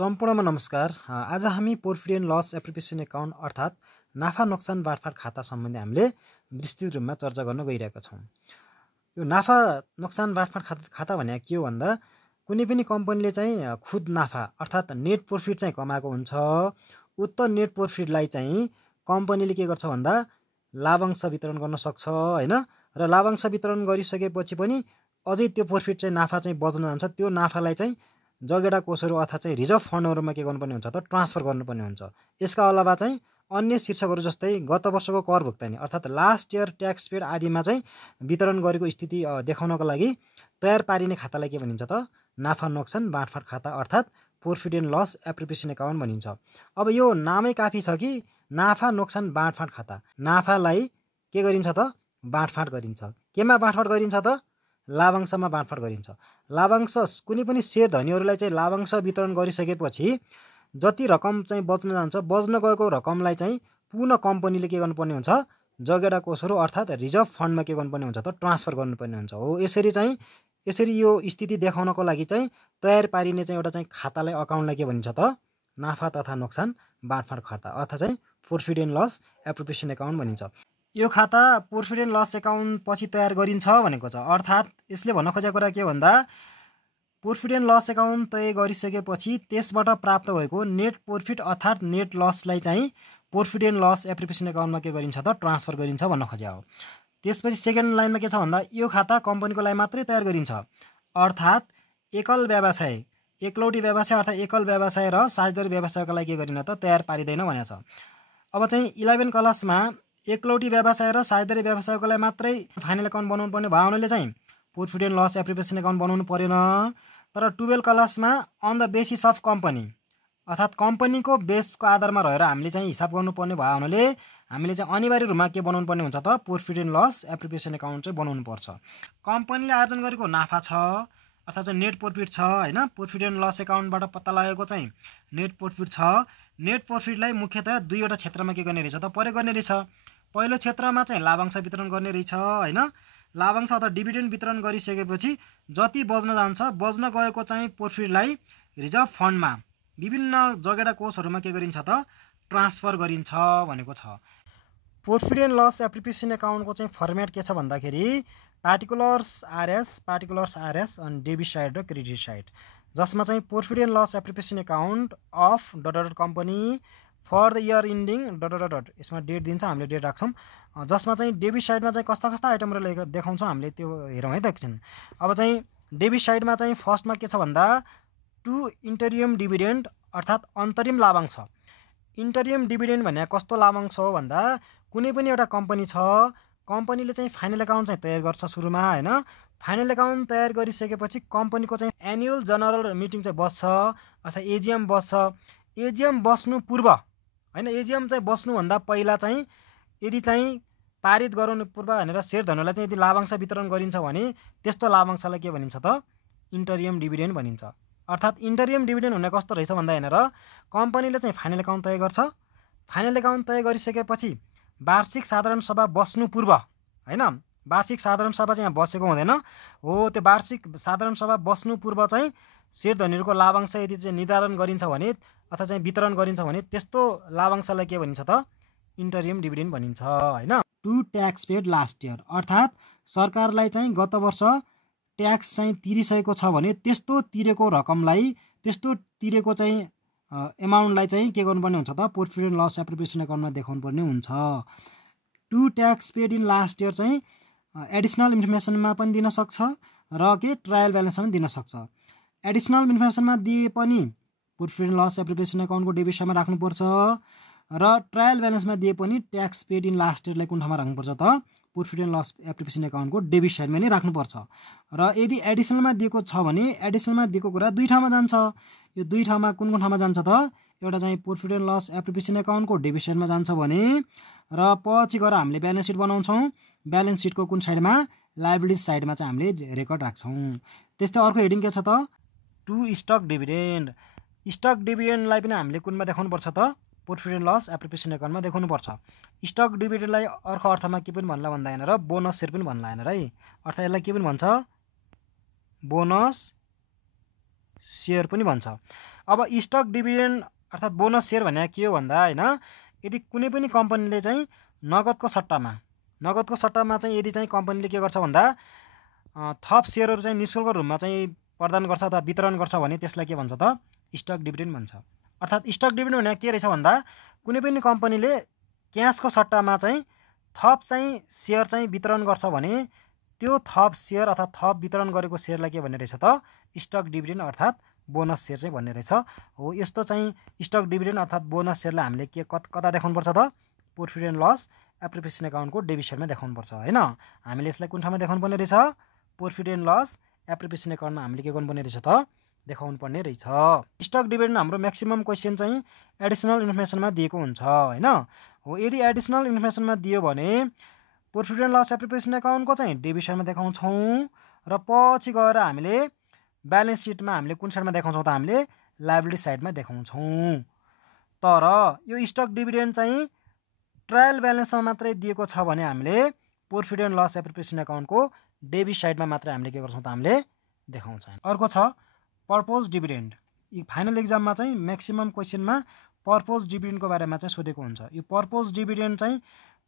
सम्पूर्णमा नमस्कार। आज हामी profit and loss appreciation account अर्थात् नाफा नोक्सान बाँडफाँड खाता सम्बन्धी हामीले विस्तृत रूपमा चर्चा गर्न गइरहेका छौँ। यो नाफा नोक्सान बाँडफाँड खाता भने के हो भन्दा कुनै पनि कम्पनीले चाहिँ खुद नाफा अर्थात् नेट प्रॉफिट चाहिँ कमाएको हुन्छ। उक्त नेट प्रॉफिटलाई चाहिँ कम्पनीले के गर्छ भन्दा लाभांश वितरण गर्न सक्छ हैन। र लाभांश वितरण गरिसकेपछि पनि अझै त्यो प्रॉफिट चाहिँ नाफा चाहिँ बच्न जान्छ। त्यो नाफालाई चाहिँ जगेडा कोषहरू अथवा चाहिँ रिजर्भ फन्डहरूमा के गर्नुपर्ने हुन्छ त ट्रान्सफर गर्नुपर्ने हुन्छ। यसका अलावा चाहिँ अन्य शीर्षकहरू जस्तै गत वर्षको कर भुक्तानी अर्थात् लास्ट इयर ट्याक्स पेड आदिमा चाहिँ वितरण गरेको स्थिति देखाउनको लागि तयार पारिने खातालाई के भनिन्छ त नाफा नोक्सान बाँडफाँड खाता अर्थात् profit and loss appreciation account भनिन्छ। अब यो नामै काफी छ कि नाफा नोक्सान बाँडफाँड खाता। नाफालाई के गरिन्छ त बाँडफाँड गरिन्छ। केमा बाँडफाँड गरिन्छ त लाभांशमा बाँडफाँड गरिन्छ। लाभांश कुनै पनि शेयर धनीहरूलाई चाहिँ लाभांश वितरण गरिसकेपछि जति रकम चाहिँ बच्न जान्छ बच्न गएको रकमलाई चाहिँ पुनः कम्पनीले के गर्नुपर्ने हुन्छ जगेडा कोषहरू अर्थात् रिजर्भ फन्डमा के गर्नुपर्ने हुन्छ त ट्रान्सफर गर्नुपर्ने हुन्छ। हो यसरी यो स्थिति देखाउनको लागि चाहिँ तयार पारिने चाहिँ एउटा चाहिँ खातालाई अकाउन्टलाई के भनिन्छ त नाफा तथा नोक्सान बाँडफाँड खाता अर्थात् चाहिँ profit and loss appreciation account भनिन्छ। यो खाता प्रॉफिट एन्ड लस एकाउन्ट पछि तयार गरिन्छ भनेको छ। अर्थात् यसले भन्न खोजेको कुरा के भन्दा प्रॉफिट एन्ड लस एकाउन्ट तय गरिसकेपछि त्यसबाट प्राप्त भएको नेट प्रॉफिट अर्थात् नेट लसलाई चाहिँ प्रॉफिट एन्ड लस एप्रिसिएसन एकाउन्टमा के गरिन्छ त ट्रान्सफर गरिन्छ भन्न खोजेको हो। त्यसपछि सेकेन्ड लाइनमा के छ भन्दा यो खाता कम्पनीको लागि मात्रै तयार गरिन्छ। अर्थात् एकल व्यवसाय एकलौटी व्यवसाय अर्थात् एकल व्यवसाय र साझेदारी व्यवसायको लागि के गरिन त तयार पारिँदैन भनेको छ। अब चाहिँ 11 क्लासमा एकलौटी व्यवसाय र साझेदारी व्यवसायको लागि मात्रै फाइनल एकाउन्ट बनाउनु पर्ने भयो हुनाले चाहिँ profit and loss appreciation account बनाउनु परेन। तर 12 क्लासमा on the basis of company अर्थात् कम्पनीको बेसको आधारमा रहेर हामीले चाहिँ हिसाब गर्नुपर्ने भयो हुनाले हामीले चाहिँ अनिवार्य रूपमा के बनाउनु पर्ने हुन्छ त profit and loss appreciation account चाहिँ बनाउनु पर्छ। कम्पनीले आर्जन गरेको नाफा छ अर्थात् चाहिँ नेट प्रॉफिट छ हैन। प्रॉफिट एन्ड लस एकाउन्टबाट पत्ता लागेको चाहिँ नेट प्रॉफिट छ। नेट प्रॉफिटलाई मुख्यतया दुईवटा क्षेत्रमा के गर्ने रहेछ त प्रयोग गर्ने रहेछ। पहिलो क्षेत्रमा चाहिँ लाभांश वितरण गर्ने रहेछ हैन। लाभांश अथवा डिभिडेन्ड वितरण गरिसकेपछि जति बच्न जान्छ बच्न गएको चाहिँ प्रॉफिटलाई रिजर्भ फन्डमा विभिन्न जगेडा कोषहरूमा के गरिन्छ त ट्रान्सफर गरिन्छ भनेको छ। प्रॉफिट एन्ड लस एप्रिसिएसन एकाउन्टको चाहिँ फर्मेट के छ भन्दाखेरि पार्टिकुलर्स आरएस अनि डेबिट साइड र क्रेडिट साइड, जसमा चाहिँ profit and loss appreciation account of dot company for the year ending dot यसमा डेट दिन्छ, हामीले डेट राख्छौँ। जसमा चाहिँ डेबिट साइडमा चाहिँ कस्ता कस्ता आइटमहरू देखाउँछौँ हामीले त्यो हेरौँ है त एकछिन। अब चाहिँ डेबिट साइडमा चाहिँ फर्स्टमा के छ भन्दा टु इन्टरियम डिभिडेन्ड अर्थात् अन्तरिम लाभांश। इन्टरियम डिभिडेन्ड भने कस्तो लाभांश हो भन्दा कुनै पनि एउटा कम्पनी छ, कम्पनीले चाहिँ फाइनल एकाउन्ट चाहिँ तयार गर्छ सुरुमा हैन। फाइनल एकाउन्ट तयार गरिसकेपछि कम्पनीको चाहिँ एनुअल जनरल मिटिङ चाहिँ बस्छ अथवा एजिएम बस्छ। एजिएम बस्नु पूर्व हैन, एजिएम चाहिँ बस्नुभन्दा पहिला चाहिँ यदि चाहिँ पारित गराउनु पूर्व भनेर शेयर धनीलाई चाहिँ यदि लाभांश वितरण गरिन्छ भने त्यस्तो लाभांशलाई के भनिन्छ त इन्टरियम डिभिडेन्ड भनिन्छ। अर्थात् इन्टरियम डिभिडेन्ड हुने कस्तो रहेछ भन्दा हेरेर कम्पनीले चाहिँ फाइनल एकाउन्ट तय गर्छ। फाइनल एकाउन्ट तय गरिसकेपछि वार्षिक साधारण सभा बस्नु पूर्व हैन, वार्षिक साधारण सभा चाहिँ यहाँ बसेको हुँदैन हो। त्यो वार्षिक साधारण सभा बस्नु पूर्व चाहिँ शेयर धनीहरूको लाभांश यदि चाहिँ निर्धारण गरिन्छ भने अथवा चाहिँ वितरण गरिन्छ भने त्यस्तो लाभांशलाई के भनिन्छ त इन्टरियम डिभिडेन्ड भनिन्छ हैन। To tax paid last year अर्थात् सरकारलाई चाहिँ गत वर्ष ट्याक्स चाहिँ तिरिसकेको छ भने त्यस्तो तिरेको रकमलाई त्यस्तो तिरेको चाहिँ एमाउन्टलाई चाहिँ के गर्नुपर्ने हुन्छ त प्रॉफिट एन्ड लस एप्रिसिएसन एकाउन्टमा देखाउनु पर्ने हुन्छ। To tax paid in last year चाहिँ एडिसनल इन्फर्मेसनमा पनि दिन सक्छ र के ट्रायल ब्यालेन्समा पनि दिन सक्छ। एडिसनल इन्फर्मेसनमा दिए पनि प्रॉफिट एन्ड लस एप्रिसिएसन एकाउन्टको डेबिट साइडमा राख्नुपर्छ र ट्रायल ब्यालेन्समा दिए पनि ट्याक्स पेड इन लास्ट इयरलाई कुन ठाउँमा राख्नुपर्छ त प्रॉफिट एन्ड लस एप्रिसिएसन एकाउन्टको डेबिट साइडमा नै राख्नुपर्छ। र यदि एडिसनलमा दिएको छ भने एडिसनलमा दिएको कुरा दुई ठाउँमा जान्छ। यो दुई ठाउँमा कुन ठाउँमा जान्छ त एउटा चाहिँ प्रॉफिट एन्ड लस एप्रिसिएसन एकाउन्टको डेबिट साइडमा जान्छ भने र पछि गएर हामीले ब्यालेन्स सिट बनाउँछौँ। ब्यालेन्स सिटको कुन साइडमा लायबिलिटिज साइडमा चाहिँ हामीले रेकर्ड राख्छौँ। त्यस्तै अर्को हेडिङ के छ त टु स्टक डिभिडेन्ड। स्टक डिभिडेन्डलाई पनि हामीले कुनमा देखाउनुपर्छ त प्रॉफिट एन्ड लस एप्रिसिएसन एकाउन्टमा देखाउनुपर्छ। स्टक डिभिडेन्डलाई अर्को अर्थमा के पनि भन्ला भन्दा हेरेर बोनस सेयर पनि भन्ला हेरेर है। अर्थात् यसलाई के पनि भन्छ बोनस सेयर पनि भन्छ। अब स्टक डिभिडेन्ड अर्थात् बोनस सेयर भने के हो भन्दा हैन, यदि कुनै पनि कम्पनीले चाहिँ नगदको सट्टामा चाहिँ यदि चाहिँ कम्पनीले के गर्छ भन्दा थप सेयरहरू चाहिँ निःशुल्क रूपमा चाहिँ प्रदान गर्छ अथवा वितरण गर्छ भने त्यसलाई के भन्छ त स्टक डिभिडेन्ड भन्छ। अर्थात् स्टक डिभिडेन्ड भने के रहेछ भन्दा कुनै पनि कम्पनीले क्यासको सट्टामा चाहिँ थप चाहिँ सेयर चाहिँ वितरण गर्छ भने त्यो थप सेयर अथवा थप वितरण गरेको सेयरलाई के भन्ने रहेछ त स्टक डिभिडेन्ड अर्थात् बोनस सेयर चाहिँ भन्ने रहेछ हो। यस्तो चाहिँ स्टक डिभिडेन्ड अर्थात् बोनस सेयरलाई हामीले के कता देखाउनुपर्छ त प्रॉफिट एन्ड लस एप्रिसिएसन अकाउन्टको डेबिट साइडमा देखाउनुपर्छ हैन। हामीले यसलाई कुन ठाउँमा देखाउनु पर्ने रहेछ प्रॉफिट एन्ड लस एप्रिसिएसन अकाउन्टमा हामीले के गर्नुपर्ने रहेछ त देखाउनु पर्ने रहेछ। स्टक डिभिडेन्ड हाम्रो म्याक्सिमम क्वेसन चाहिँ एडिसनल इन्फर्मेसनमा दिएको हुन्छ हैन हो। यदि एडिसनल इन्फर्मेसनमा दियो भने प्रॉफिट एन्ड लस एप्रिसिएसन अकाउन्टको चाहिँ डेबिट साइडमा देखाउँछौँ र पछि गएर हामीले ब्यालेन्स सिटमा हामीले कुन साइडमा देखाउँछौँ त हामीले लायबिलिटी साइडमा देखाउँछौँ। तर यो स्टक डिभिडेन्ड चाहिँ ट्रायल ब्यालेन्समा मात्रै दिएको छ भने हामीले प्रॉफिट एन्ड लस एप्रिसिएसन अकाउन्टको डेबिट साइडमा मात्रै हामीले के गर्छौँ त हामीले देखाउँछौँ। अर्को छ पर्पोज डिभिडेन्ड। फाइनल एक्जाममा चाहिँ म्याक्सिमम क्वेसनमा पर्पोज डिभिडेन्डको बारेमा चाहिँ सोधेको हुन्छ। यो पर्पोज डिभिडेन्ड चाहिँ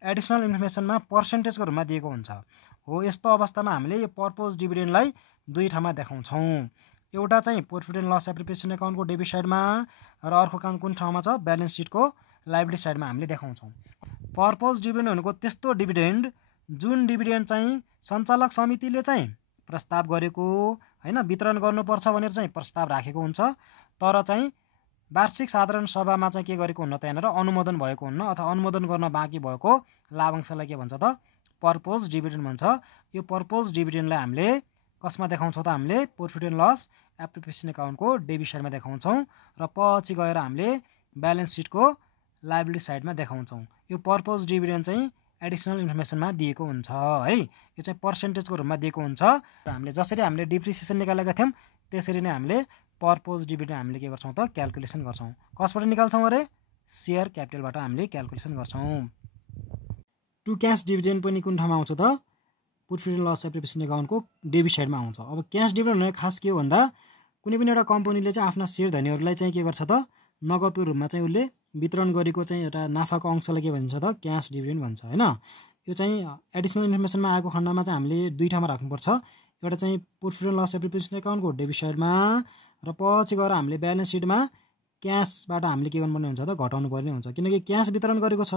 एडिसनल इन्फर्मेसनमा पर्सेन्टेजको रूपमा दिएको हुन्छ हो। यस्तो अवस्थामा हामीले यो पर्पोज डिभिडेन्डलाई दुई ठाउँमा देखाउँछौँ। एउटा चाहिँ प्रॉफिट एन्ड लस एप्रिसिएसन अकाउन्टको डेबिट साइडमा र अर्को काम कुन ठाउँमा छ ब्यालेन्स सिटको लायबिलिटी साइडमा हामीले देखाउँछौँ। पर्पोज डिभिडेन्ड भनेको त्यस्तो डिभिडेन्ड जुन डिभिडेन्ड चाहिँ सञ्चालक समितिले चाहिँ प्रस्ताव गरेको हैन वितरण गर्नुपर्छ भनेर चाहिँ प्रस्ताव राखेको हुन्छ, तर चाहिँ वार्षिक साधारण सभामा चाहिँ के गरेको हुन्न त यहाँनिर अनुमोदन भएको हुन्न अथवा अनुमोदन गर्न बाँकी भएको लाभांशलाई के भन्छ त पर्पोज डिभिडेन्ड भन्छ। यो पर्पोज डिभिडेन्डलाई हामीले कसमा देखाउँछौँ त हामीले प्रॉफिट एन्ड लस एप्रिसिएसन अकाउन्टको डेबिट साइडमा देखाउँछौँ र पछि गएर हामीले ब्यालेन्स सिटको लायबिलिटी साइडमा देखाउँछौँ। यो पर्पोज डिभिडेन्ड चाहिँ एडिसनल इन्फर्मेसनमा दिएको हुन्छ है। यो चाहिँ पर्सेन्टेजको रूपमा दिएको हुन्छ र हामीले जसरी हामीले डिप्रिसिएसन निकालेका थियौँ त्यसरी नै हामीले पर्पोज डिभिडेन्ड हामीले के गर्छौँ त क्याल्कुलेसन गर्छौँ। कसबाट निकाल्छौँ अरे सेयर क्यापिटलबाट हामीले क्याल्कुलेसन गर्छौँ। टु क्यास डिभिडेन्ड पनि कुन ठाउँमा आउँछ त प्रॉफिट एन्ड लस एप्रिसिएसन अकाउन्टको डेबिट साइडमा आउँछ। अब क्यास डिभिडेन्ड भनेर खास के हो भन्दा कुनै पनि एउटा कम्पनीले चाहिँ आफ्ना सेयर धनीहरूलाई चाहिँ के गर्छ त नगदको रूपमा चाहिँ उसले वितरण गरेको चाहिँ एउटा नाफाको अंशलाई के भन्छ त क्यास डिभिडेन्ड भन्छ हैन। यो चाहिँ एडिसनल इन्फर्मेसनमा आएको खण्डमा चाहिँ हामीले दुई ठाउँमा राख्नुपर्छ। एउटा चाहिँ प्रॉफिट एन्ड लस एप्रिसिएसन अकाउन्टको डेबिट साइडमा र पछि गएर हामीले ब्यालेन्स सिटमा क्यासबाट हामीले के गर्नुपर्ने हुन्छ त घटाउनु पर्ने हुन्छ, किनकि क्यास वितरण गरेको छ,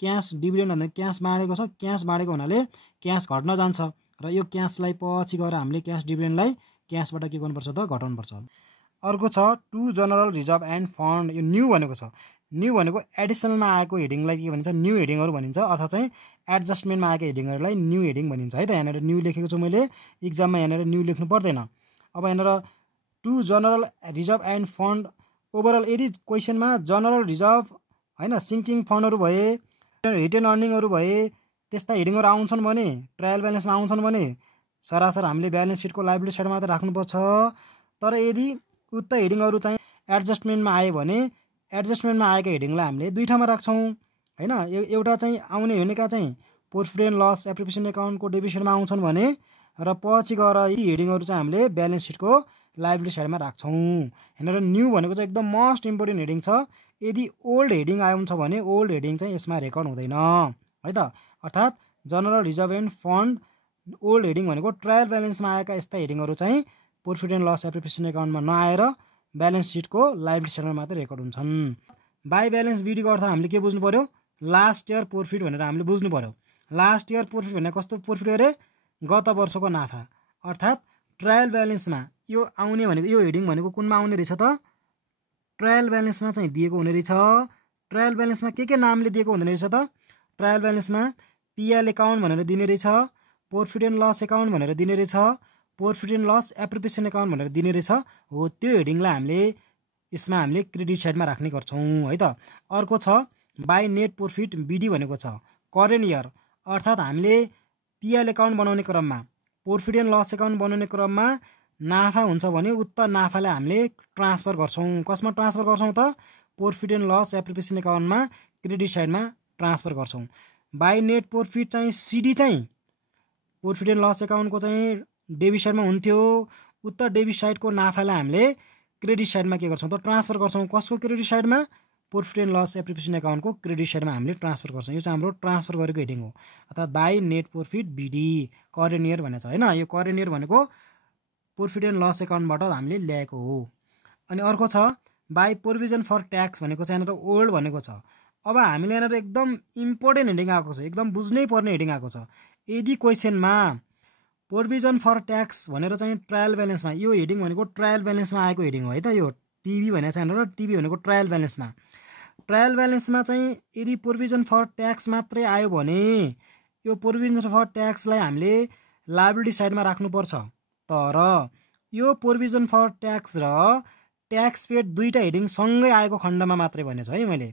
क्यास डिभिडेन्ड भन्दा क्यास बाँडेको छ, क्यास बाँडेको हुनाले क्यास घट्न जान्छ र यो क्यासलाई पछि गएर हामीले क्यास डिभिडेन्डलाई क्यासबाट के गर्नुपर्छ त घटाउनुपर्छ। अर्को छ to general reserve and fund. यो न्यू भनेको छ। न्यू भनेको एडिसनलमा आएको हेडिङलाई के भनिन्छ न्यू हेडिङहरू भनिन्छ अथवा चाहिँ एडजस्टमेन्टमा आएको हेडिङहरूलाई न्यू हेडिङ भनिन्छ है त। यहाँनिर न्यू लेखेको छु मैले, इक्जाममा यहाँनिर न्यू लेख्नु पर्दैन। अब यहाँनिर to general reserve and fund overall यदि क्वेसनमा जनरल रिजर्भ हैन सिङ्किङ फन्डहरू भए रिटेन अर्निङहरू भए त्यस्ता हेडिङहरू आउँछन् भने ट्रायल ब्यालेन्समा आउँछन् भने सरासर हामीले ब्यालेन्स सिटको लायबिलिटी साइडमा मात्र राख्नुपर्छ। तर यदि उक्त हेडिङहरू चाहिँ एडजस्टमेन्टमा आयो भने एडजस्टमेन्टमा आएको हेडिङलाई हामीले दुई ठाउँमा राख्छौँ हैन। एउटा चाहिँ आउने भनेका चाहिँ प्रॉफिट एन्ड लस एप्रिसिएसन अकाउन्टको डेबिट साइडमा आउँछन् भने र पछि गएर यी हेडिङहरू चाहिँ हामीले ब्यालेन्स सिटको लायबिलिटी साइडमा राख्छौँ। यहाँनिर न्यू भनेको चाहिँ एकदम मोस्ट इम्पोर्टेन्ट हेडिङ छ। यदि ओल्ड हेडिङ आउँछ भने ओल्ड हेडिङ चाहिँ यसमा रेकर्ड हुँदैन है त। अर्थात् general reserve and fund old heading भनेको ट्रायल ब्यालेन्समा आएका यस्ता हेडिङहरू चाहिँ प्रॉफिट एन्ड लस एप्रिसिएसन अकाउन्टमा नआएर ब्यालेन्स सिटको लायबिलिटी साइडमा मात्रै रेकर्ड हुन्छन्। बाई ब्यालेन्स बिडीको अर्थ हामीले के बुझ्नु पर्यो लास्ट इयर प्रॉफिट भनेर हामीले बुझ्नु पर्यो। लास्ट इयर प्रॉफिट भने कस्तो प्रॉफिट अरे गत वर्षको नाफा। अर्थात् ट्रायल ब्यालेन्समा यो आउने भनेको यो हेडिङ भनेको कुनमा आउने रहेछ त ट्रायल ब्यालेन्समा चाहिँ दिएको हुने रहेछ। ट्रायल ब्यालेन्समा के नामले दिएको हुँदो रहेछ त ट्रायल ब्यालेन्समा पिएल एकाउन्ट भनेर दिने रहेछ, प्रॉफिट एन्ड लस एकाउन्ट भनेर दिने रहेछ, profit and loss appreciation account भनेर दिने रहेछ हो। त्यो हेडिङलाई हामीले यसमा हामीले क्रेडिट साइडमा राख्ने गर्छौँ है त। अर्को छ बाई नेट प्रॉफिट बिडी भनेको छ करेन्ट इयर। अर्थात् हामीले पिएल एकाउन्ट बनाउने क्रममा प्रॉफिट एन्ड लस एकाउन्ट बनाउने क्रममा नाफा हुन्छ भने उक्त नाफालाई हामीले ट्रान्सफर गर्छौँ। कसमा ट्रान्सफर गर्छौँ त profit and loss appreciation अकाउन्टमा credit साइडमा ट्रान्सफर गर्छौँ। बाई नेट प्रॉफिट चाहिँ सिडी चाहिँ प्रॉफिट एन्ड लस एकाउन्टको चाहिँ डेबिट साइडमा हुन्थ्यो। उक्त डेबिट साइडको नाफालाई हामीले क्रेडिट साइडमा के गर्छौँ त ट्रान्सफर गर्छौँ। कसको क्रेडिट साइडमा? प्रॉफिट एन्ड लस एप्रिसिएसन एकाउन्टको क्रेडिट साइडमा हामीले ट्रान्सफर गर्छौँ। यो चाहिँ हाम्रो ट्रान्सफर गरेको हेडिङ हो, अर्थात् by net profit BD current year भनेको छ हैन। यो करेन्ट इयर भनेको प्रॉफिट एन्ड लस एकाउन्टबाट हामीले ल्याएको हो। अनि अर्को छ बाई प्रोभिजन फर ट्याक्स भनेको चाहिँ यहाँनिर ओल्ड भनेको छ। अब हामीले यहाँनिर एकदम इम्पोर्टेन्ट हेडिङ आएको छ, एकदम बुझ्नै पर्ने हेडिङ आएको छ। यदि क्वेसनमा प्रोभिजन फर ट्याक्स भनेर चाहिँ ट्रायल ब्यालेन्समा, यो हेडिङ भनेको ट्रायल ब्यालेन्समा आएको हेडिङ हो है त। यो टिभी भनेको छ यहाँनिर, टिभी भनेको ट्रायल ब्यालेन्समा। ट्रायल ब्यालेन्समा चाहिँ यदि प्रोभिजन फर ट्याक्स मात्रै आयो भने यो प्रोभिजन फर ट्याक्सलाई हामीले लायबिलिटी साइडमा राख्नुपर्छ। तर यो प्रोभिजन फर ट्याक्स र ट्याक्स पेड दुईटा हेडिङ सँगै आएको खण्डमा मात्रै भनेको छु है मैले।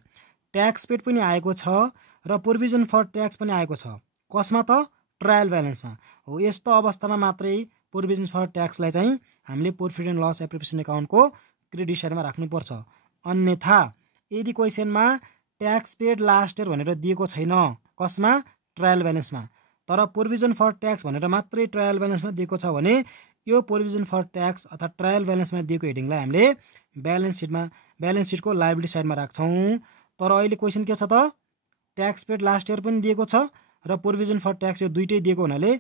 ट्याक्स पेड पनि आएको छ र प्रोभिजन फर ट्याक्स पनि आएको छ। कसमा त? ट्रायल ब्यालेन्समा हो। यस्तो अवस्थामा मात्रै प्रोभिजन फर ट्याक्सलाई चाहिँ हामीले प्रॉफिट एन्ड लस एप्रिसिएसन एकाउन्टको क्रेडिट साइडमा राख्नुपर्छ। अन्यथा यदि क्वेसनमा ट्याक्स पेड लास्ट इयर भनेर दिएको छैन, कसमा? ट्रायल ब्यालेन्समा, तर प्रोभिजन फर ट्याक्स भनेर मात्रै ट्रायल ब्यालेन्समा दिएको छ भने यो प्रोभिजन फर ट्याक्स अर्थात् ट्रायल ब्यालेन्समा दिएको हेडिङलाई हामीले ब्यालेन्स सिटको लायबिलिटी साइडमा राख्छौँ। तर अहिले क्वेसन के छ त? ट्याक्स पेड लास्ट इयर पनि दिएको छ र प्रोभिजन फर ट्याक्स यो दुइटै दिएको हुनाले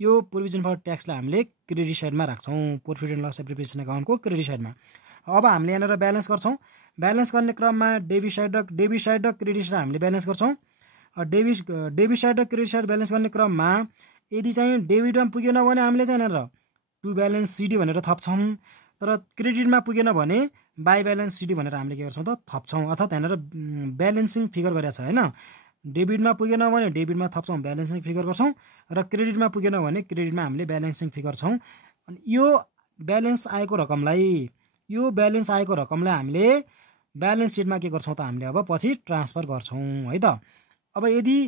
यो प्रोभिजन फर ट्याक्सलाई हामीले क्रेडिट साइडमा राख्छौँ, प्रॉफिट एन्ड लस एप्रिसिएसन एकाउन्टको क्रेडिट साइडमा। अब हामीले यहाँनिर ब्यालेन्स गर्छौँ। ब्यालेन्स गर्ने क्रममा डेबिट साइड र क्रेडिट साइड हामीले ब्यालेन्स गर्छौँ। डेबिट साइड र क्रेडिट साइड ब्यालेन्स गर्ने क्रममा यदि चाहिँ डेबिटमा पुगेन भने हामीले चाहिँ यहाँनिर टु ब्यालेन्स सिडी भनेर थप्छौँ। तर क्रेडिटमा पुगेन भने बाई ब्यालेन्स सिडी भनेर हामीले के गर्छौँ त थप्छौँ। अर्थात् यहाँनिर ब्यालेन्सिङ फिगर गरेको छ हैन। डेबिटमा पुगेन भने डेबिटमा थप्छौँ, ब्यालेन्सिङ फिगर गर्छौँ। र क्रेडिटमा पुगेन भने क्रेडिटमा हामीले ब्यालेन्सिङ फिगर छौँ। अनि यो ब्यालेन्स आएको रकमलाई हामीले ब्यालेन्स सिटमा के गर्छौँ त हामीले अब पछि ट्रान्सफर गर्छौँ है त। अब यदि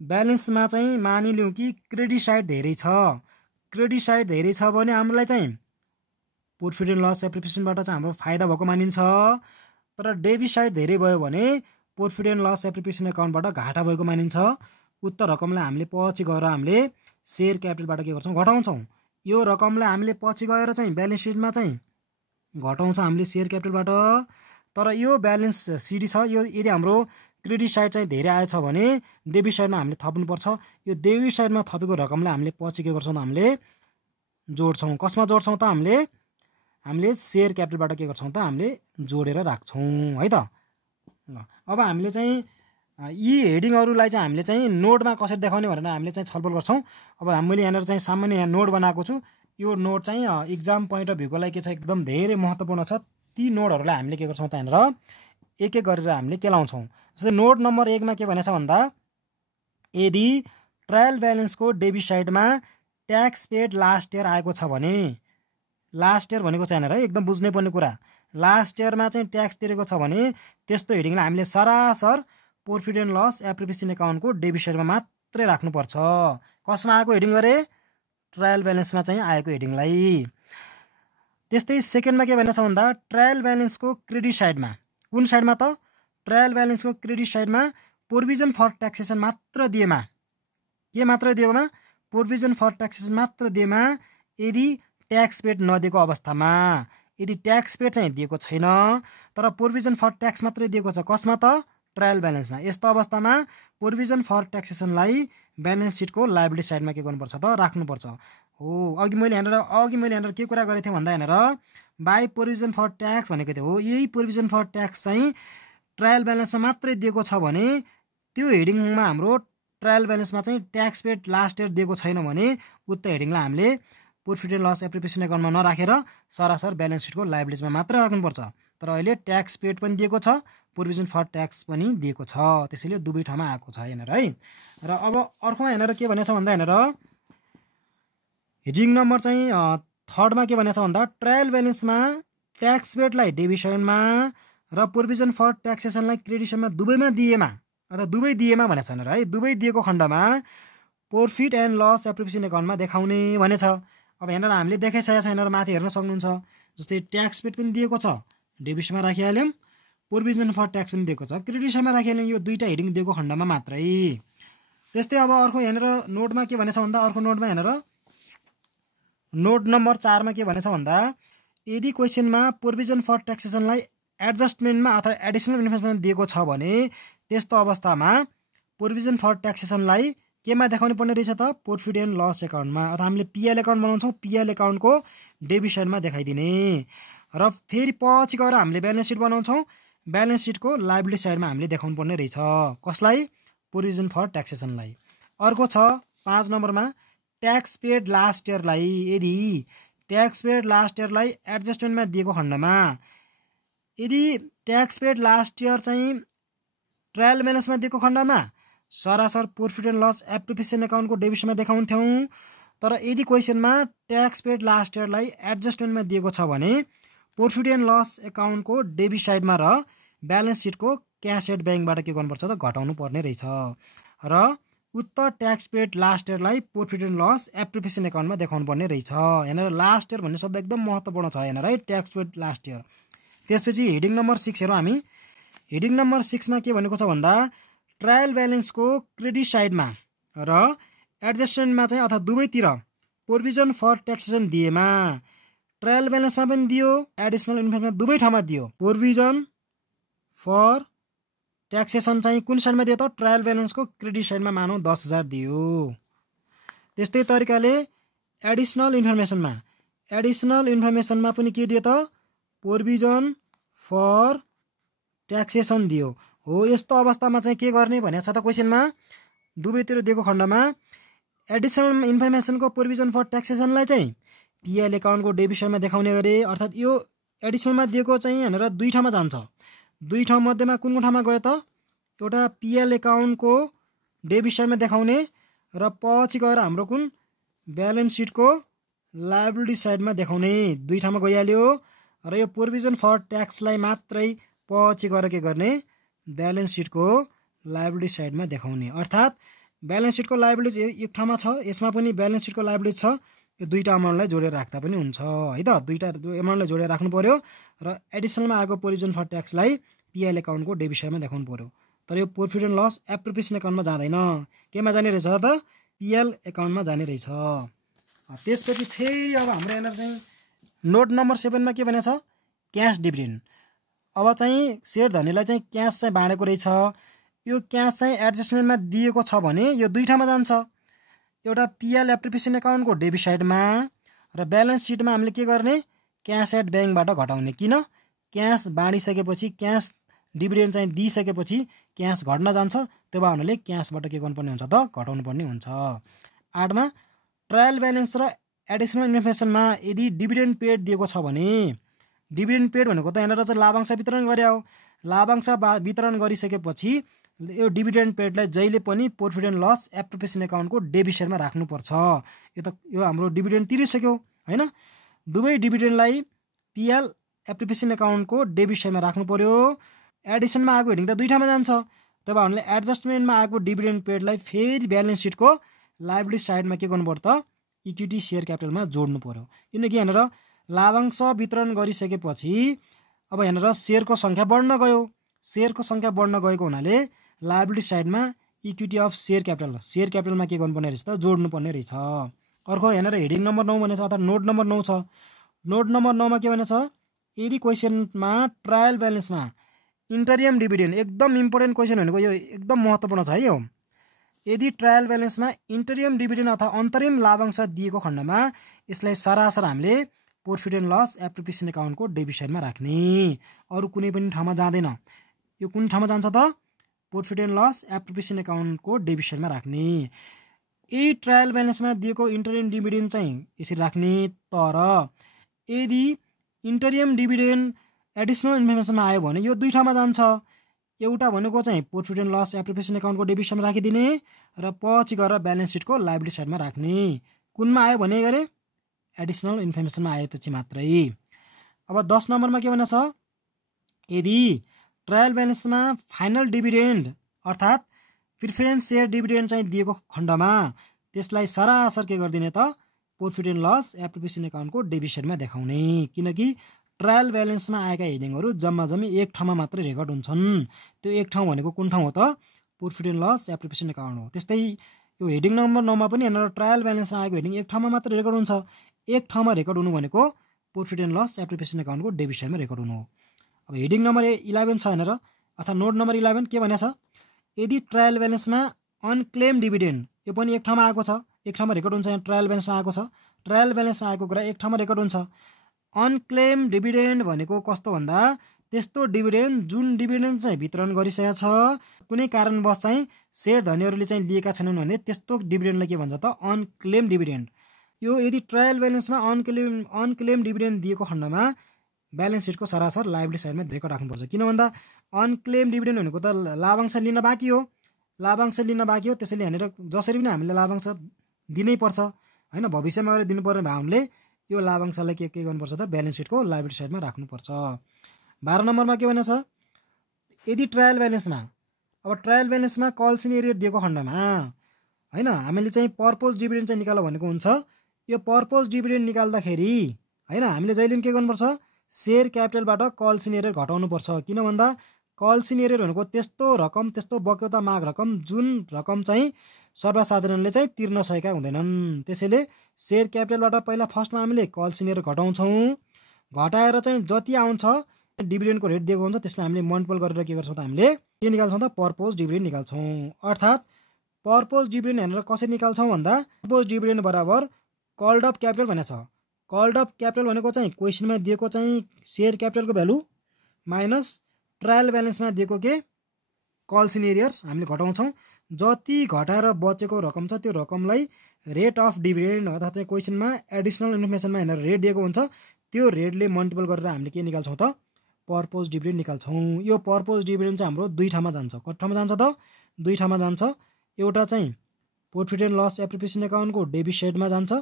ब्यालेन्समा चाहिँ मानिलिउँ कि क्रेडिट साइड धेरै छ भने हामीलाई चाहिँ प्रॉफिट एन्ड लस एप्रिसिएसनबाट चाहिँ हाम्रो फाइदा भएको मानिन्छ। तर डेबिट साइड धेरै भयो भने प्रॉफिट एन्ड लस एप्रिसिएसन एकाउन्टबाट घाटा भएको मानिन्छ। उक्त रकमलाई हामीले पछि गएर हामीले सेयर क्यापिटलबाट के गर्छौँ? घटाउँछौँ। यो रकमलाई हामीले पछि गएर चाहिँ ब्यालेन्स सिटमा चाहिँ घटाउँछौँ हामीले सेयर क्यापिटलबाट। तर यो ब्यालेन्स सिडी छ, यो यदि हाम्रो क्रेडिट साइड चाहिँ धेरै आएछ भने डेबिट साइडमा हामीले थप्नुपर्छ। यो डेबिट साइडमा थपेको रकमलाई हामीले पछि के गर्छौँ त हामीले जोड्छौँ। कसमा जोड्छौँ त? हामीले सेयर क्यापिटलबाट के गर्छौँ त हामीले जोडेर राख्छौँ है त। अब हामीले चाहिँ यी हेडिङहरूलाई चाहिँ हामीले चाहिँ नोटमा कसरी देखाउने भनेर हामीले चाहिँ छलफल गर्छौँ। अब मैले यहाँनिर चाहिँ सामान्य यहाँ नोट बनाएको छु। यो नोट चाहिँ इक्जाम पोइन्ट अफ भ्यूको लागि के छ एकदम धेरै महत्त्वपूर्ण छ। ती नोटहरूलाई हामीले के गर्छौँ त यहाँनिर एक एक गरेर हामीले केलाउँछौँ। जस्तै नोट नम्बर 1 मा के भनेछ भन्दा यदि ट्रायल ब्यालेन्सको डेबिट साइडमा ट्याक्स पेड लास्ट इयर आएको छ भने, लास्ट इयर भनेको चाहिँ यहाँनिर एकदम बुझ्नै पर्ने कुरा, लास्ट इयरमा चाहिँ ट्याक्स तिरेको छ भने त्यस्तो हेडिङलाई हामीले सरासर प्रॉफिट एन्ड लस एप्रिसिएसन एकाउन्टको डेबिट साइडमा मात्रै राख्नुपर्छ। कसमा आएको हेडिङ गरे? ट्रायल ब्यालेन्समा चाहिँ आएको हेडिङलाई। त्यस्तै सेकेन्डमा के भनेछ भन्दा ट्रायल ब्यालेन्सको क्रेडिट साइडमा, कुन साइडमा त? ट्रायल ब्यालेन्सको क्रेडिट साइडमा प्रोभिजन फर ट्याक्सेसन मात्र दिएमा, के मात्र दिएकोमा? प्रोभिजन फर ट्याक्सेसन मात्र दिएमा यदि ट्याक्स पेड नदिएको अवस्थामा, यदि ट्याक्स पेड चाहिँ दिएको छैन तर प्रोभिजन फर ट्याक्स मात्रै दिएको छ, कसमा त? ट्रायल ब्यालेन्समा। यस्तो अवस्थामा प्रोभिजन फर ट्याक्सेसनलाई ब्यालेन्स सिटको लायबिलिटी साइडमा के गर्नुपर्छ त? राख्नुपर्छ हो। अघि मैले यहाँनिर के कुरा गरेको थिएँ भन्दा यहाँनिर बाई प्रोभिजन फर ट्याक्स भनेको थियो हो। यही प्रोभिजन फर ट्याक्स चाहिँ ट्रायल ब्यालेन्समा मात्रै दिएको छ भने त्यो हेडिङमा हाम्रो ट्रायल ब्यालेन्समा चाहिँ ट्याक्स पेड लास्ट इयर दिएको छैन भने उक्त हेडिङलाई हामीले प्रॉफिट एन्ड लस एप्रिसिएसन एकाउन्टमा नराखेर सरासर ब्यालेन्स सिटको लायबिलिटीमा मात्र राख्नुपर्छ। तर अहिले ट्याक्स पेड पनि दिएको छ, प्रोभिजन फर ट्याक्स पनि दिएको छ, त्यसैले दुवै ठाउँमा आएको छ यहाँनिर है। र अब अर्कोमा यहाँनिर के भनेछ भन्दा यहाँनिर हेडिङ नम्बर चाहिँ 3 मा के भनेछ भन्दा ट्रायल ब्यालेन्समा ट्याक्स पेडलाई डेबिट साइडमा र प्रोभिजन फर ट्याक्सेसनलाई क्रेडिट साइडमा दुवैमा दिएमा, अथवा दुवै दिएमा भनेछ यहाँनिर है। दुवै दिएको खण्डमा प्रॉफिट एन्ड लस एप्रिसिएसन एकाउन्टमा देखाउने भनेछ। अब यहाँनिर हामीले देखाइसकेको छ, यहाँनिर माथि हेर्न सक्नुहुन्छ। जस्तै ट्याक्स पेड पनि दिएको छ, डेबिट साइडमा राखिहाल्यौँ, प्रोभिजन फर ट्याक्स पनि दिएको छ, क्रेडिट साइडमा राखिहाल्यौँ। यो दुईटा हेडिङ दिएको खण्डमा मात्रै। त्यस्तै अब अर्को यहाँनिर नोटमा के भनेछ भन्दा अर्को नोटमा यहाँनिर नोट नम्बर 4 मा के भनेछ भन्दा यदि क्वेसनमा प्रोभिजन फर ट्याक्सेसनलाई एडजस्टमेन्टमा अथवा एडिसनल इन्फर्मेसनमा दिएको छ भने त्यस्तो अवस्थामा प्रोभिजन फर ट्याक्सेसनलाई केमा देखाउनु पर्ने रहेछ त प्रोफिट एन्ड लस एकाउन्टमा अथवा हामीले पिएल एकाउन्ट बनाउँछौँ पिएल एकाउन्टको डेबिट साइडमा देखाइदिने र फेरि पछि गएर हामीले ब्यालेन्स सिट बनाउँछौँ ब्यालेन्स सिटको लायबिलिटी साइडमा हामीले देखाउनु पर्ने रहेछ कसलाई प्रोभिजन फर ट्याक्सेसनलाई। अर्को छ 5 नम्बरमा ट्याक्स पेड लास्ट इयरलाई यदि ट्याक्स पेड लास्ट इयरलाई एडजस्टमेन्टमा दिएको खण्डमा यदि ट्याक्स पेड लास्ट इयर चाहिँ ट्रायल ब्यालेन्समा दिएको खण्डमा सरासर प्रोफिट एन्ड लस एप्रिसिएसन एकाउन्टको डेबिटमा देखाउँथ्यौँ तर यदि क्वेसनमा ट्याक्स पेड लास्ट इयरलाई एडजस्टमेन्टमा दिएको छ भने प्रोफिट एन्ड लस एकाउन्टको डेबिट साइडमा र ब्यालेन्स सिटको क्यास एट ब्याङ्कबाट के गर्नुपर्छ त घटाउनु पर्ने रहेछ र उक्त ट्याक्स पेड लास्ट इयरलाई प्रोफिट एन्ड लस एप्रिसिएसन एकाउन्टमा देखाउनु पर्ने रहेछ। यहाँनिर लास्ट इयर भन्ने शब्द एकदम महत्त्वपूर्ण छ यहाँनिर है ट्याक्स पेड लास्ट इयर। त्यसपछि हेडिङ नम्बर 6 हेरौँ हामी। हेडिङ नम्बर 6 मा के भनेको छ भन्दा ट्रायल ब्यालेन्सको क्रेडिट साइडमा र एडजस्टमेन्टमा चाहिँ अथवा दुवैतिर प्रोभिजन फर ट्याक्सेसन दिएमा ट्रायल ब्यालेन्समा पनि दियो एडिसनल इन्फर्मेसन दुवै ठाउँमा दियो प्रोभिजन फर ट्याक्सेसन चाहिँ कुन साइडमा दियो त ट्रायल ब्यालेन्सको क्रेडिट साइडमा मानौँ 10,000 दियो। त्यस्तै तरिकाले एडिसनल इन्फर्मेसनमा पनि के दियो त प्रोभिजन फर ट्याक्सेसन दियो हो। यस्तो अवस्थामा चाहिँ के गर्ने भनेको छ त क्वेसनमा दुवैतिर दिएको खण्डमा एडिसनल इन्फर्मेसनको प्रोभिजन फर ट्याक्सेसनलाई चाहिँ पिएल एकाउन्टको डेबिट साइडमा देखाउने गरे अर्थात् यो एडिसनलमा दिएको चाहिँ भनेर दुई ठाउँमा जान्छ दुई ठाउँ मध्येमा कुन ठाउँमा गयो त एउटा पिएल एकाउन्टको डेबिट साइडमा देखाउने र पछि गएर हाम्रो कुन ब्यालेन्स सिटको लायबिलिटी साइडमा देखाउने दुई ठाउँमा गइहाल्यो र यो प्रोभिजन फर ट्याक्सलाई मात्रै पछि गएर के गर्ने ब्यालेन्स सिटको लायबिलिटी साइडमा देखाउने अर्थात् ब्यालेन्स सिटको लायबिलिटी एक ठाउँमा छ यसमा पनि ब्यालेन्स सिटको लायबिलिटी छ यो दुईटा अमाउन्टलाई जोडेर राख्दा पनि हुन्छ है त दुईटा अमाउन्टलाई जोडेर राख्नु पर्यो र एडिसनलमा आएको प्रोभिजन फर ट्याक्सलाई पिएल एकाउन्टको डेबिट साइडमा देखाउनु पर्यो तर यो प्रोफिट एन्ड लस एप्रिसिएसन एकाउन्टमा जाँदैन केमा जाने रहेछ त पिएल एकाउन्टमा जाने रहेछ। त्यसपछि फेरि अब हाम्रो यहाँनिर चाहिँ नोट नम्बर 7 मा के भनेको छ क्यास डिभिडेन्ड। अब चाहिँ सेयर धनीलाई चाहिँ क्यास चाहिँ बाँडेको रहेछ यो क्यास चाहिँ एडजस्टमेन्टमा दिएको छ भने यो दुई ठाउँमा जान्छ एउटा पिएल एप्रिसिएसन एकाउन्टको डेबिट साइडमा र ब्यालेन्स सिटमा हामीले के गर्ने क्यास एट ब्याङ्कबाट घटाउने किन क्यास बाँडिसकेपछि क्यास डिभिडेन्ड चाहिँ दिइसकेपछि क्यास घट्न जान्छ त्यो भए हुनाले क्यासबाट के गर्नुपर्ने हुन्छ त घटाउनु पर्ने हुन्छ। 8 मा ट्रायल ब्यालेन्स र एडिसनल इन्फर्मेसनमा यदि डिभिडेन्ड पेड दिएको छ भने डिभिडेन्ड पेड भनेको त यहाँनिर चाहिँ लाभांश वितरण गरे हो लाभांश वितरण गरिसकेपछि यो डिभिडेन्ड पेडलाई जहिले पनि प्रोफिट एन्ड लस एप्रिसिएसन एकाउन्टको डेबिट साइडमा राख्नुपर्छ। यो हाम्रो डिभिडेन्ड तिरिसक्यो हैन दुवै डिभिडेन्डलाई पिएल एप्रिसिएसन एकाउन्टको डेबिट साइडमा राख्नु पर्यो। एडिसनमा आएको हेडिङ त दुई ठाउँमा जान्छ तब हामीले एडजस्टमेन्टमा आएको डिभिडेन्ड पेडलाई फेरि ब्यालेन्स सिटको लायबिलिटी साइडमा के गर्नु पर्यो त इक्विटी सेयर क्यापिटलमा जोड्नु पर्यो किनकि यहाँनिर लाभांश वितरण गरिसकेपछि अब यहाँनिर सेयरको सङ्ख्या बढ्न गएको हुनाले लायबिलिटी साइडमा इक्विटी अफ सेयर क्यापिटलमा के गर्नुपर्ने रहेछ त जोड्नुपर्ने रहेछ। अर्को यहाँनिर हेडिङ नम्बर 9 भनेको छ अर्थात् नोट नम्बर 9 छ नोट नम्बर 9 मा के भनेको छ यदि क्वेसनमा ट्रायल ब्यालेन्समा इन्टरियम डिभिडेन्ड एकदम इम्पोर्टेन्ट क्वेसन भनेको यो एकदम महत्त्वपूर्ण छ है यो यदि ट्रायल ब्यालेन्समा इन्टरियम डिभिडेन्ड अथवा अन्तरिम लाभांश दिएको खण्डमा यसलाई सरासर हामीले प्रोफिट एन्ड लस एप्रिसिएसन एकाउन्टको डेबिट साइडमा राख्ने अरू कुनै पनि ठाउँमा जाँदैन यो कुन ठाउँमा जान्छ त प्रोफिट एन्ड लस एप्रिसिएसन एकाउन्टको डेबिट साइडमा राख्ने। यही ट्रायल ब्यालेन्समा दिएको इन्टरियम डिभिडेन्ड चाहिँ यसरी राख्ने तर यदि इन्टरियम डिभिडेन्ड एडिसनल इन्फर्मेसनमा आयो भने यो दुई ठाउँमा जान्छ एउटा भनेको चाहिँ प्रोफिट एन्ड लस एप्रिसिएसन एकाउन्टको डेबिट साइडमा राखिदिने र पछि गएर ब्यालेन्स सिटको लायबिलिटी साइडमा राख्ने कुनमा आयो भने गरे एडिसनल इन्फर्मेसनमा आएपछि मात्रै। अब 10 नम्बरमा के भनेको छ यदि ट्रायल ब्यालेन्समा फाइनल डिभिडेन्ड अर्थात् प्रिफरेन्स सेयर डिभिडेन्ड चाहिँ दिएको खण्डमा त्यसलाई सरासर के गरिदिने त प्रोफिट एन्ड लस एप्रिसिएसन एकाउन्टको डेबिट साइडमा देखाउने किनकि ट्रायल ब्यालेन्समा आएका हेडिङहरू जम्मा एक ठाउँमा मात्रै रेकर्ड हुन्छन् त्यो एक ठाउँ भनेको कुन ठाउँ हो त profit and loss appreciation account हो। त्यस्तै यो हेडिङ नम्बर 9 मा पनि यहाँनिर ट्रायल ब्यालेन्समा आएको हेडिङ एक ठाउँमा मात्रै रेकर्ड हुन्छ एक ठाउँमा रेकर्ड हुनु भनेको प्रॉफिट एन्ड लस एप्रिसिएसन एकाउन्टको डेबिट साइडमा रेकर्ड हुनु हो। अब हेडिङ नम्बर 11 छ भनेर अथवा नोट नम्बर 11 के भनेछ, यदि ट्रायल ब्यालेन्समा अनक्लेम डिभिडेन्ड, यो पनि एक ठाउँमा आएको छ, एक ठाउँमा रेकर्ड हुन्छ। यहाँ ट्रायल ब्यालेन्समा आएको छ, ट्रायल ब्यालेन्समा आएको कुरा एक ठाउँमा रेकर्ड हुन्छ। अनक्लेम डिभिडेन्ड भनेको कस्तो भन्दा त्यस्तो डिभिडेन्ड जुन डिभिडेन्ड चाहिँ वितरण गरिसकेको छ, कुनै कारणवश चाहिँ सेयर धनीहरूले चाहिँ लिएका छैनन् भने त्यस्तो डिभिडेन्डलाई के भन्छ त अनक्लेम डिभिडेन्ड। यो यदि ट्रायल ब्यालेन्समा अनक्लेम डिभिडेन्ड दिएको खण्डमा ब्यालेन्स सिटको सरासर लायबिलिटी साइडमा रेकर्ड राख्नुपर्छ। किन भन्दा अनक्लेम डिभिडेन्ड भनेको त लाभांश लिन बाँकी हो, लाभांश लिन बाँकी हो, त्यसैले यहाँनिर जसरी पनि हामीले लाभांश दिनै पर्छ हैन, भविष्यमा गएर दिनुपर्ने भावले यो लाभांशलाई के गर्नुपर्छ त ब्यालेन्स सिटको लायबिलिटी साइडमा राख्नुपर्छ। 12 नम्बरमा के भनेछ, यदि ट्रायल ब्यालेन्समा, अब ट्रायल ब्यालेन्समा कल्सिङ एरियर दिएको खण्डमा हैन हामीले चाहिँ पर्पोज डिभिडेन्ड चाहिँ निकाल भनेको हुन्छ। यो पर्पोज डिभिडेन्ड निकाल्दाखेरि हैन हामीले जहिले पनि के गर्नुपर्छ, सेयर क्यापिटलबाट कल्सिङ एरियर घटाउनुपर्छ। किन भन्दा कल्सिङ एरियर भनेको त्यस्तो रकम, त्यस्तो बक्यौता माग रकम जुन रकम चाहिँ सर्वसाधारणले चाहिँ तिर्न सकेका हुँदैनन्। त्यसैले सेयर क्यापिटलबाट पहिला फर्स्टमा हामीले कल्सिङ एरियर घटाउँछौँ, घटाएर चाहिँ जति आउँछ डिभिडेन्डको रेट दिएको हुन्छ त्यसलाई हामीले मल्टिपल गरेर के गर्छौँ त हामीले के निकाल्छौँ त पर्पोज डिभिडेन्ड निकाल्छौँ। अर्थात् पर्पोज डिभिडेन्ड हेरेर कसरी निकाल्छौँ भन्दा पर्पोज डिभिडेन्ड बराबर कल्ड अफ क्यापिटल भनेको छ। कल्ड अफ क्यापिटल भनेको चाहिँ क्वेसनमा दिएको चाहिँ सेयर क्यापिटलको भ्यालु माइनस ट्रायल ब्यालेन्समा दिएको के कल्सिङ एरियर्स हामीले घटाउँछौँ। जति घटाएर बचेको रकम छ त्यो रकमलाई रेट अफ डिभिडेन्ड अर्थात् चाहिँ क्वेसनमा एडिसनल इन्फर्मेसनमा हेरेर रेट दिएको हुन्छ, त्यो रेटले मल्टिपल गरेर हामीले के निकाल्छौँ त पर्पोज डिभिडेन्ड निकाल्छौँ। यो पर्पोज डिभिडेन्ड चाहिँ हाम्रो दुई ठाउँमा जान्छ। कति ठाउँमा जान्छ त? दुई ठाउँमा जान्छ। एउटा चाहिँ प्रॉफिट एन्ड लस एप्रिसिएसन एकाउन्टको डेबिट साइडमा जान्छ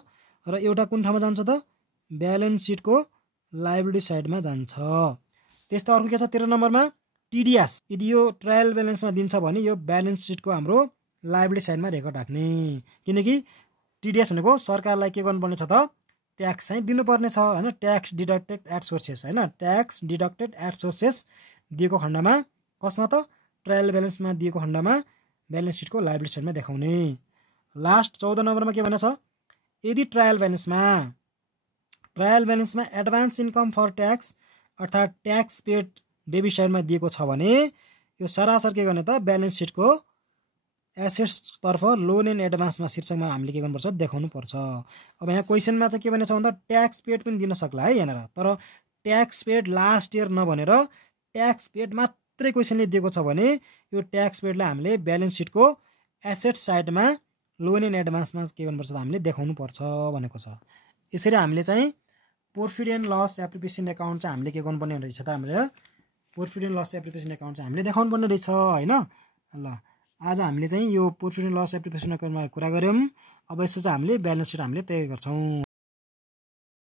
र एउटा कुन ठाउँमा जान्छ त ब्यालेन्स सिटको लायबिलिटी साइडमा जान्छ। त्यस्तो अर्को के छ 13 नम्बरमा टिडिएस, यदि यो ट्रायल ब्यालेन्समा दिन्छ भने यो ब्यालेन्स सिटको हाम्रो लायबिलिटी साइडमा रेकर्ड राख्ने, किनकि टिडिएस भनेको सरकारलाई के गर्नुपर्ने छ त ट्याक्स चाहिँ दिनुपर्ने छ हैन, ट्याक्स डिडक्टेड एट सोर्सेस हैन, ट्याक्स डिडक्टेड एट सोर्सेस दिएको खण्डमा कसमा त ट्रायल ब्यालेन्समा दिएको खण्डमा ब्यालेन्स सिटको लायबिलिटी साइडमा देखाउने। लास्ट 14 नम्बरमा के भनेछ, यदि ट्रायल ब्यालेन्समा एडभान्स इन्कम फर ट्याक्स अर्थात् ट्याक्स पेड डेबिट साइडमा दिएको छ भने यो सरासर के गर्ने त ब्यालेन्स सिटको एसेट्स तर्फ लोन एन्ड एडभान्समा शीर्षकमा हामीले के गर्नुपर्छ देखाउनु पर्छ। अब यहाँ क्वेसनमा चाहिँ के भनेछ भन्दा ट्याक्स पेड पनि दिन सक्ला है यहाँनिर, तर ट्याक्स पेड लास्ट इयर नभनेर ट्याक्स पेड मात्रै क्वेसनले दिएको छ भने यो ट्याक्स पेडलाई हामीले ब्यालेन्स सिटको एसेट साइडमा लोन एन्ड एडभान्समा के गर्नुपर्छ त हामीले देखाउनु पर्छ भनेको छ। यसरी हामीले चाहिँ profit and loss appreciation account चाहिँ हामीले के गर्नुपर्ने रहेछ त हामीले profit and loss appreciation account चाहिँ हामीले देखाउनु पर्ने रहेछ हैन। ल आज हामीले चाहिँ यो प्रॉफिट एन्ड लस एप्रिसिएसन एकाउन्टमा कुरा गऱ्यौँ। अब यसपछि हामीले ब्यालेन्स सिट हामीले तयार गर्छौँ।